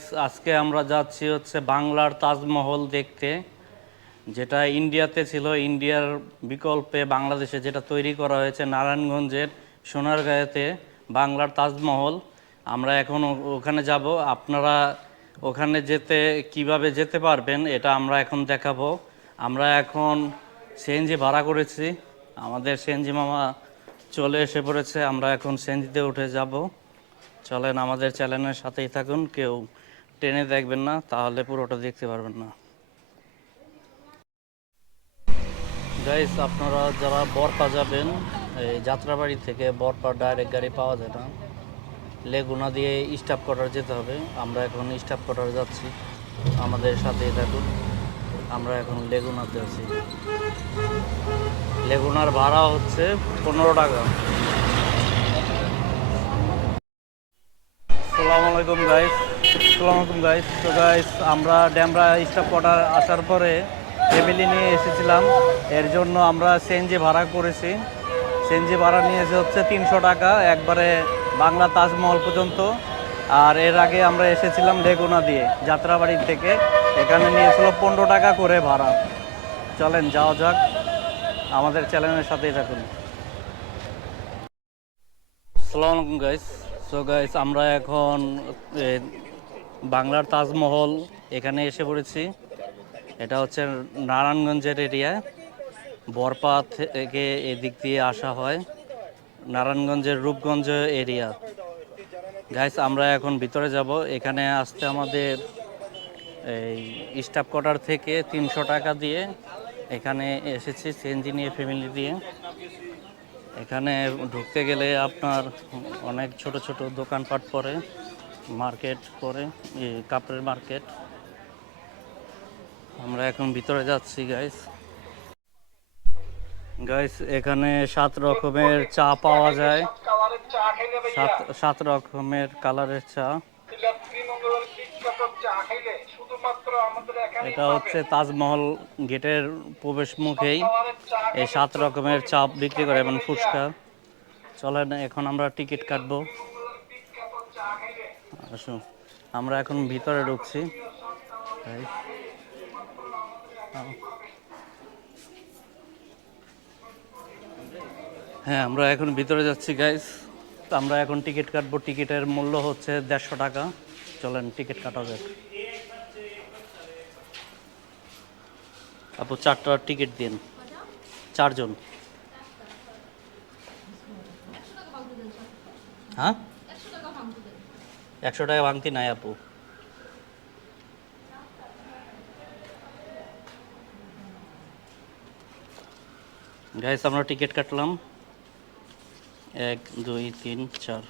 Guys আজকে আমরা যাচ্ছি হচ্ছে বাংলার তাজমহল দেখতে, যেটা ইন্ডিয়াতে ছিল, ইন্ডিয়ার বিকল্পে বাংলাদেশে যেটা তৈরি করা হয়েছে নারায়ণগঞ্জের সোনারগাঁয়েতে বাংলার তাজমহল। আমরা এখন ওখানে যাব, আপনারা ওখানে যেতে, কীভাবে যেতে পারবেন এটা আমরা এখন দেখাবো। আমরা এখন সিএনজি ভাড়া করেছি, আমাদের সিএনজি মামা চলে এসে পড়েছে, আমরা এখন সিএনজিতে উঠে যাব। চলেন আমাদের চ্যানেলের সাথেই থাকুন, কেউ টেনে দেখবেন না, তাহলে পুরোটা দেখতে পারবেন না। গাইস আপনারা যারা বরপা যাবেন, এই যাত্রাবাড়ি থেকে বরপা ডাইরেক্ট গাড়ি পাওয়া যায় না। লেগুনা দিয়ে স্টাফ কোয়ার্টার যেতে হবে। আমরা এখন স্টাফ কোয়ার্টার যাচ্ছি। আমাদের সাথেই থাকুন। আমরা এখন লেগুনাতে আছি। লেগুনার ভাড়া হচ্ছে পনেরো টাকা। আসসালামু আলাইকুম গাইস আসসালামু আলাইকুম গাইস তো গাইস আমরা ড্যামরা স্টাফ কোয়ার্টার আসার পরে ফ্যামিলি নিয়ে এসেছিলাম। এর জন্য আমরা সেনজি ভাড়া করেছি। সেনজি ভাড়া নিয়েছে হচ্ছে তিনশো টাকা, একবারে বাংলা তাজমহল পর্যন্ত। আর এর আগে আমরা এসেছিলাম লেগুনা দিয়ে, যাত্রাবাড়ি থেকে। এখানে নিয়েছিল পনেরো টাকা করে ভাড়া। চলেন, যাওয়া যাক। আমাদের চ্যানেলের সাথেই থাকুন। আসসালামু গাইস সো গাইস আমরা এখন বাংলার তাজমহল এখানে এসে পড়েছি। এটা হচ্ছে নারায়ণগঞ্জের এরিয়া বরপা থেকে এদিক দিয়ে আসা হয় নারায়ণগঞ্জের রূপগঞ্জ এরিয়া গাইস আমরা এখন ভিতরে যাব। এখানে আসতে আমাদের এই স্টাফ কোয়ার্টার থেকে তিনশো টাকা দিয়ে এখানে এসেছি সিএনজি নিয়ে ফ্যামিলি দিয়ে। এখানে ঢুকতে গেলে আপনার অনেক ছোট ছোট দোকানপাট পড়ে। মার্কেট করে কাপড়ের মার্কেট। আমরা এখন ভিতরে যাচ্ছি গাইস গাইস এখানে সাত রকমের চা পাওয়া যায়। সাত সাত রকমের কালারের চা। এটা হচ্ছে তাজমহল গেটের প্রবেশ মুখেই। এই সাত রকমের চা বিক্রি করে, এবং ফুচকা। চলেন, এখন আমরা টিকিট কাটবো। আসুন আমরা এখন ভিতরে ঢুকছি। হ্যাঁ আমরা এখন ভিতরে যাচ্ছি গাইস আমরা এখন টিকিট কাটবো। টিকিটের মূল্য হচ্ছে দেড়শো টাকা। চলেন, টিকিট কাটা যাক। আপু, চারটা টিকিট দিন। চারজন। হ্যাঁ? একশো টাকা ভাঙতি নাই আপু। গাইস আমরা টিকিট কাটলাম। এক, দুই, তিন, চার।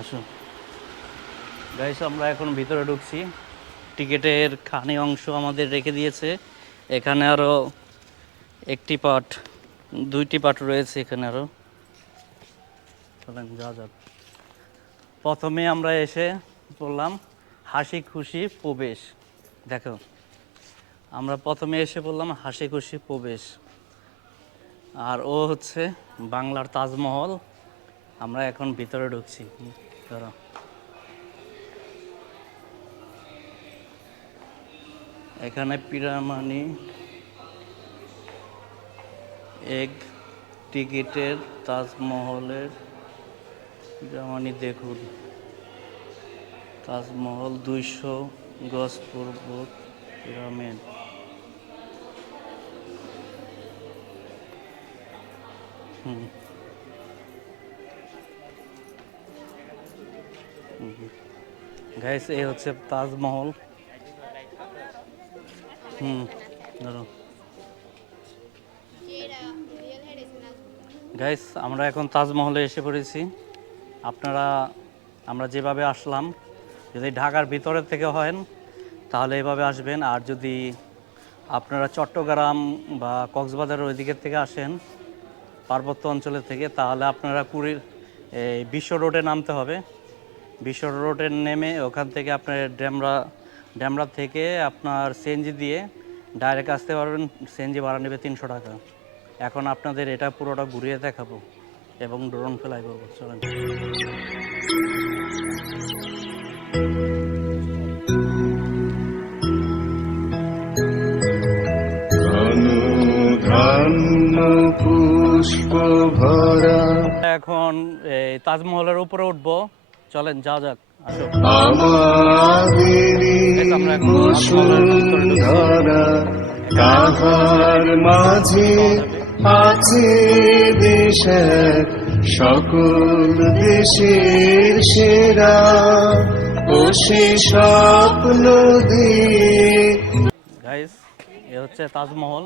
আসো। গাইস আমরা এখন ভিতরে ঢুকছি। টিকিটের খানি অংশ আমাদের রেখে দিয়েছে। এখানে আরও একটি পার্ট দুইটি পার্ট রয়েছে এখানে আরও যা যাক। প্রথমে আমরা এসে বললাম হাসি খুশি প্রবেশ। দেখো, আমরা প্রথমে এসে বললাম হাসি খুশি প্রবেশ। আর ও হচ্ছে বাংলার তাজমহল। আমরা এখন ভিতরে ঢুকছি। ধরো। এখানে পিরামানি এক টিকিটের তাজমহলের, জামানি দেখুন। তাজমহল দুইশো গজ পূর্ব পিরামিড হুম। গাইস, এই হচ্ছে তাজমহল। হুম ধরো গাইস আমরা এখন তাজমহলে এসে পড়েছি। আপনারা, আমরা যেভাবে আসলাম, যদি ঢাকার ভিতরে থেকে হন, তাহলে এভাবে আসবেন। আর যদি আপনারা চট্টগ্রাম বা কক্সবাজারের ওই দিকের থেকে আসেন, পার্বত্য অঞ্চলের থেকে, তাহলে আপনারা পুরীর, এই বিশ্ব রোডে নামতে হবে। বিশ্ব রোডে নেমে ওখান থেকে আপনার ড্যামরা ড্যামরা থেকে আপনার সিএনজি দিয়ে ডাইরেক্ট আসতে পারবেন। সিএনজি ভাড়া নেবে তিনশো টাকা। এখন আপনাদের এটা পুরোটা ঘুরিয়ে দেখাবো এবং ড্রোন ফ্লাই করব চলেন এখন এই তাজমহলের উপরে উঠবো। চলেন যা যাক আসো। আমরা তাহার মাঝে আছে দেশ সকল দেশের সেরা ও সে স্বপ্ন দিয়ে। গাইস এ হচ্ছে তাজমহল।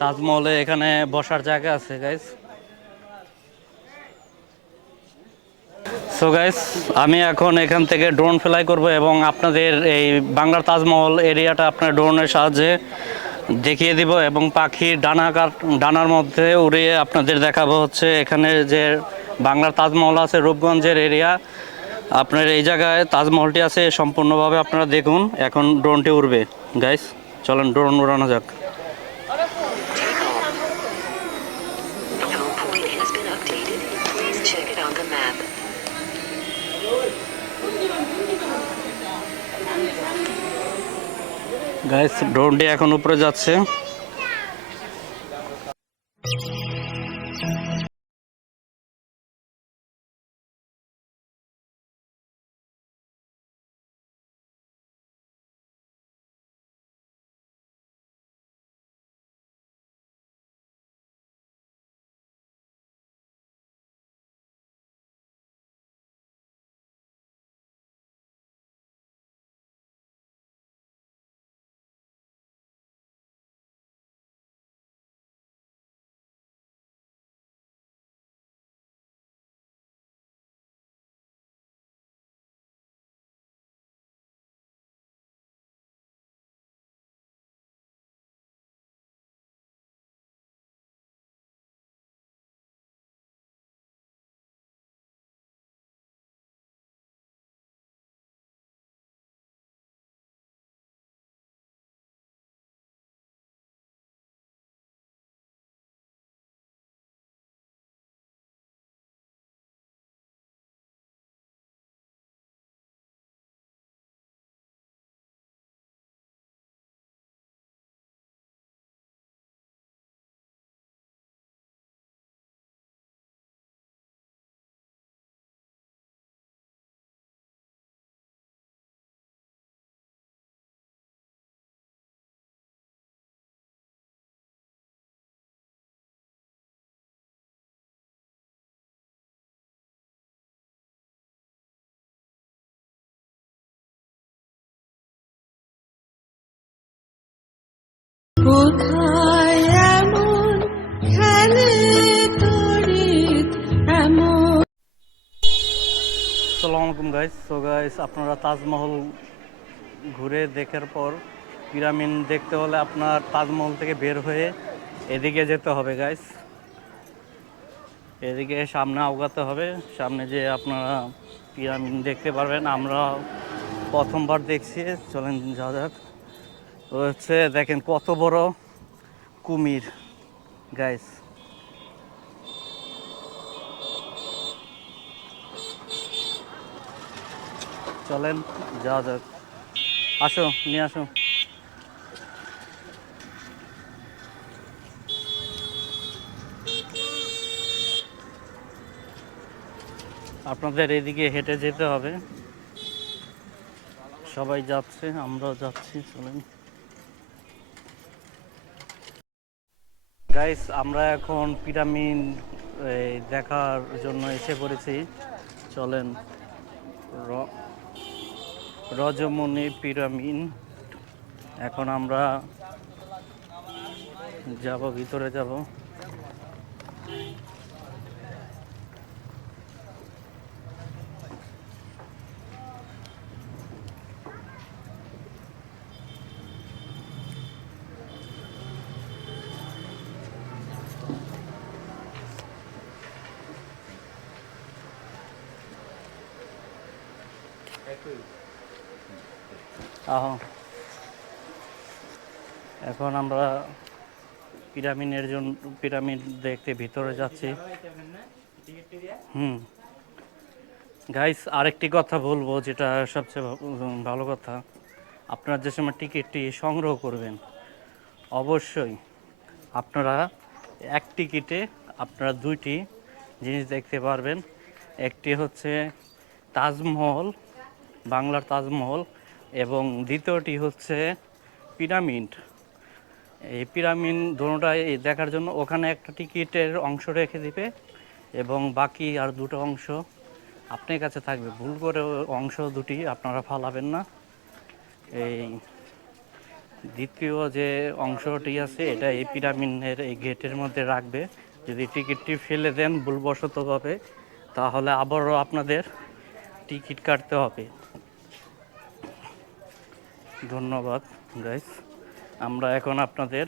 তাজমহলে এখানে বসার জায়গা আছে গাইস সো গাইস আমি এখন এখান থেকে ড্রোন ফ্লাই করব এবং আপনাদের এই বাংলার তাজমহল এরিয়াটা আপনার ড্রোনের সাহায্যে দেখিয়ে দিব এবং পাখির ডানা ডানার মধ্যে উড়িয়ে আপনাদের দেখাবো হচ্ছে এখানে যে বাংলার তাজমহল আছে রূপগঞ্জের এরিয়া। আপনার এই জায়গায় তাজমহলটি আছে, সম্পূর্ণভাবে আপনারা দেখুন, এখন ড্রোনটি উড়বে। গাইস চলেন ড্রোন উড়ানো যাক। গাইস ড্রোনটি এখন উপরে যাচ্ছে। আলাইকুম গাইস সো গাইস আপনারা তাজমহল ঘুরে দেখার পর পিরামিড দেখতে হলে আপনার তাজমহল থেকে বের হয়ে এদিকে যেতে হবে গাইস এদিকে সামনে আওগাতে হবে। সামনে যে আপনারা পিরামিড দেখতে পারবেন, আমরা প্রথমবার দেখছি। চলেন যা যাক। হচ্ছে দেখেন কত বড় কুমির গাইস চলেন, যাওয়া যাক। আসো, নিয়ে আসো। আপনাদের এদিকে হেঁটে যেতে হবে। সবাই যাচ্ছে, আমরাও যাচ্ছি, চলেন। গাইস আমরা এখন পিরামিড দেখার জন্য এসে পড়েছি। চলেন রজমণি পিরামিড। এখন আমরা যাব, ভিতরে যাব। এখন আমরা পিরামিডের জন্য পিরামিড দেখতে ভিতরে যাচ্ছি। হুম। গাইস আরেকটি কথা বলব যেটা সবচেয়ে ভালো কথা। আপনারা যে সময় টিকিটটি সংগ্রহ করবেন, অবশ্যই আপনারা এক টিকিটে আপনারা দুইটি জিনিস দেখতে পারবেন। একটি হচ্ছে তাজমহল বাংলার তাজমহল এবং দ্বিতীয়টি হচ্ছে পিরামিড। এই পিরামিড দোনোটাই দেখার জন্য ওখানে একটা টিকিটের অংশ রেখে দিবে এবং বাকি আর দুটো অংশ আপনার কাছে থাকবে। ভুল করে অংশ দুটি আপনারা ফালাবেন না। এই দ্বিতীয় যে অংশটি আছে, এটা এই পিরামিডের এই গেটের মধ্যে রাখবে। যদি টিকিটটি ফেলে দেন ভুলবশতভাবে, তাহলে আবারও আপনাদের টিকিট কাটতে হবে। ধন্যবাদ গাইস আমরা এখন আপনাদের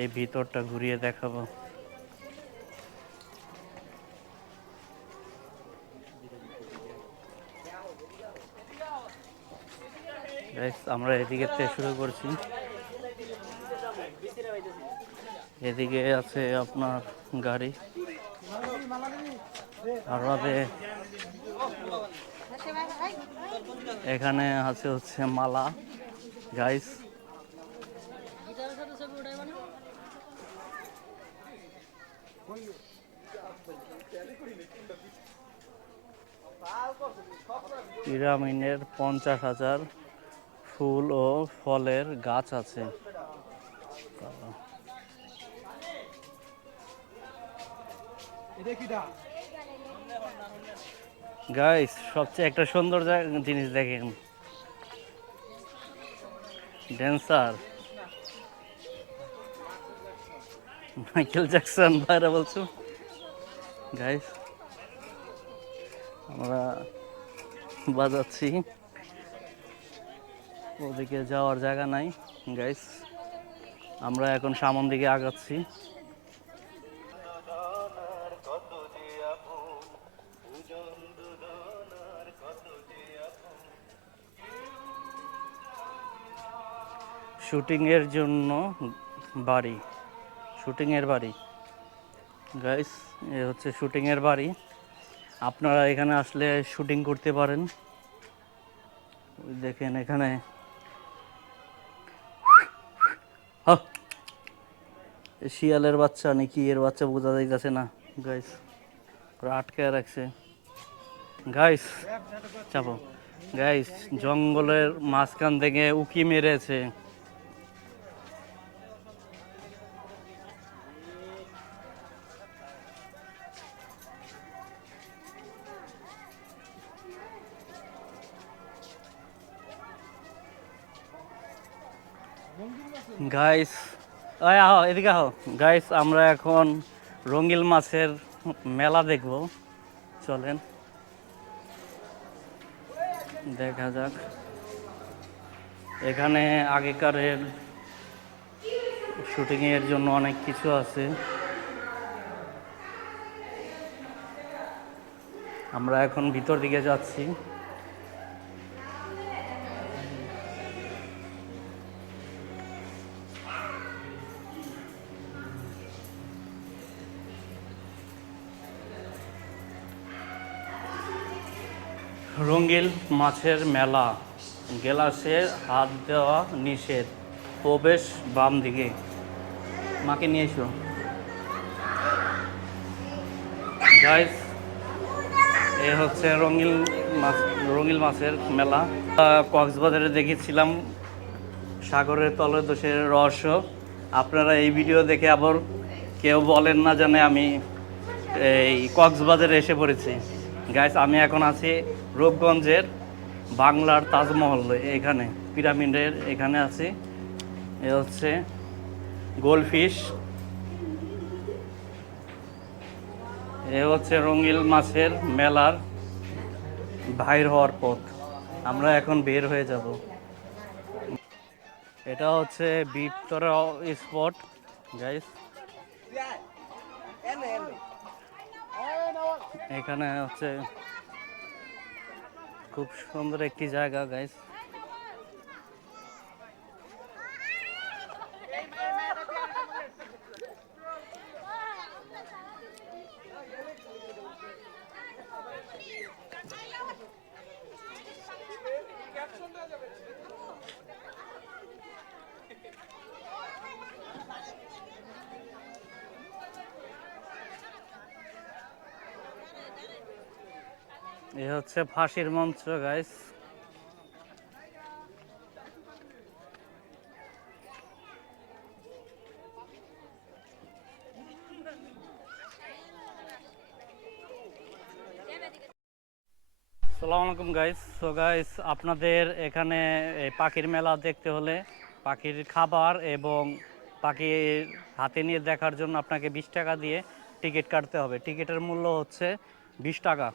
এই ভিতরটা ঘুরিয়ে দেখাবো। আমরা এদিকে শুরু করছি। এদিকে আছে আপনার গাড়ি। আর এখানে আছে হচ্ছে মালা। গাইস পিরামিডের পঞ্চাশ হাজার ফুল ও ফলের গাছ আছে। গাইস সবচেয়ে একটা সুন্দর জিনিস দেখেন। ড্যান্সার মাইকেল জ্যাকসন ভাইরা বলছো? গাইস আমরা বাজাচ্ছি। ওদিকে যাওয়ার জায়গা নাই। গাইস আমরা এখন সামন দিকে আগাচ্ছি। শুটিংয়ের জন্য বাড়ি, শুটিংয়ের বাড়ি। গাইস এ হচ্ছে শুটিংয়ের বাড়ি। আপনারা এখানে আসলে শুটিং করতে পারেন। দেখেন এখানে! শিয়ালের বাচ্চা নাকি এর বাচ্চা বোঝা যাইতেছে না। গাইস ওরা আটকে রাখছে। গাইস চাপো। গাইস জঙ্গলের মাঝখান থেকে উকি মেরেছে। এদিকে আহ। গাইস আমরা এখন রঙিল মাছের মেলা দেখব। চলেন। দেখা যাক। এখানে আগেকারের শুটিংয়ের জন্য অনেক কিছু আছে। আমরা এখন ভিতর দিকে যাচ্ছি। রঙ্গিল মাছের মেলা, গেলাসে হাত দেওয়া নিষেধ, প্রবেশ বাম দিকে। মাকে নিয়ে এসো। গাইস এ হচ্ছে রঙিল মাছ, রঙিল মাছের মেলা। কক্সবাজারে দেখেছিলাম সাগরের তলে দোষের রহস্য। আপনারা এই ভিডিও দেখে আবার কেউ বলেন না জানে আমি এই কক্সবাজারে এসে পড়েছি। গাইস আমি এখন আছি রূপগঞ্জের বাংলার তাজমহল এখানে, পিরামিডের এখানে আছি। এ হচ্ছে গোলফিশ। এ হচ্ছে রঙিল মাছের মেলার বাইর হওয়ার পথ। আমরা এখন বের হয়ে যাব। এটা হচ্ছে বিপ্তরা স্পট গাইস এখানে হচ্ছে খুব সুন্দর একটি জায়গা গাইস এ হচ্ছে ফাঁসির মঞ্চ গাইস সালাম আলাইকুম গাইস সো গাইস আপনাদের এখানে এই পাখির মেলা দেখতে হলে পাখির খাবার এবং পাখির হাতে নিয়ে দেখার জন্য আপনাকে বিশ টাকা দিয়ে টিকিট কাটতে হবে। টিকিটের মূল্য হচ্ছে বিশ টাকা।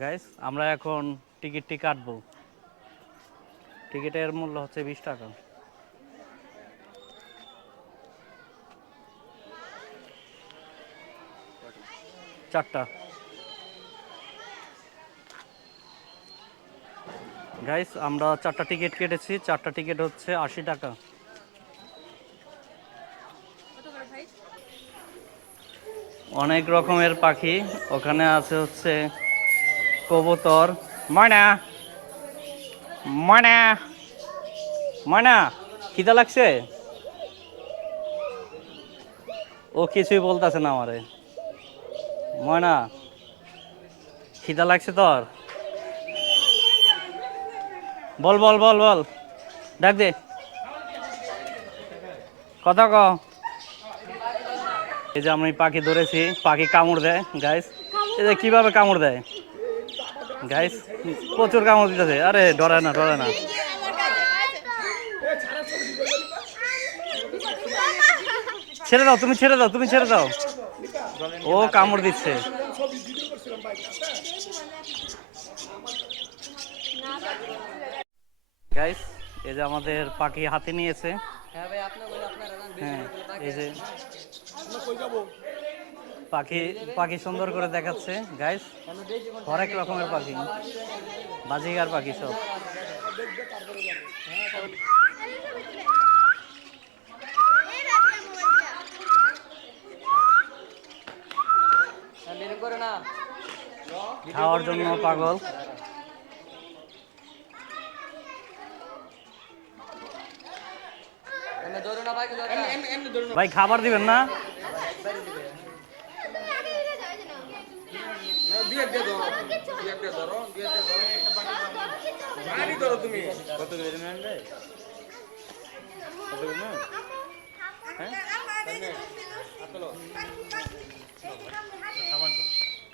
গাইস আমরা এখন টিকিটটি কাটবো। টিকিটের মূল্য হচ্ছে বিশ টাকা। চারটা। গাইস আমরা চারটা টিকিট কেটেছি। চারটা টিকিট হচ্ছে আশি টাকা। অনেক রকমের পাখি। ওখানে আছে হচ্ছে কবুতর। ময়না ময়না ময়না, খিদা লাগছে? ও কিছুই বলতেছে না আমারে। ময়না, খিদা লাগছে তোর? বল বল বল বল। ডাক দে। কথা ক। এই যে আমি পাখি ধরেছি, পাখি কামড় দেয় গাইস এই যে কীভাবে কামড় দেয়? গাইস প্রচুর কামড় দিতেছে। আরে ডরে না ডরে না। ছেড়ে দাও, তুমি ছেড়ে দাও, তুমি ছেড়ে দাও। ও কামড় দিচ্ছে। গাইস এই যে আমাদের পাখি হাতে নিয়েছে। হ্যাঁ এই যে পাখি পাখি সুন্দর করে দেখাচ্ছে গাইস হরেক রকমের পাখি। বাজিগার পাখি সব। খাওয়ার জন্য পাগল। ভাই খাবার দিবেন না?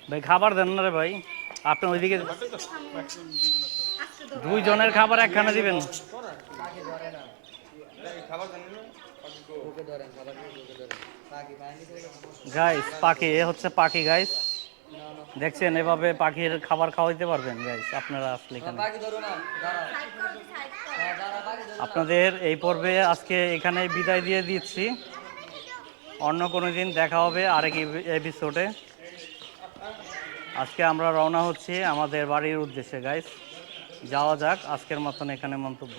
ভাই খাবার দেন না রে ভাই। আপনি ওইদিকে দুইজনের খাবার একখানে দিবেন। গাইস পাখি এ হচ্ছে পাখি গাইস দেখছেন এভাবে পাখির খাবার খাওয়াইতে পারবেন গাইস আপনারা আসলে এখানে। আপনাদের এই পর্বে আজকে এখানে বিদায় দিয়ে দিচ্ছি। অন্য কোনো দিন দেখা হবে আরেক এপিসোডে আজকে আমরা রওনা হচ্ছি আমাদের বাড়ির উদ্দেশ্যে গাইস যাওয়া যাক আজকের মতন এখানে মন্তব্য।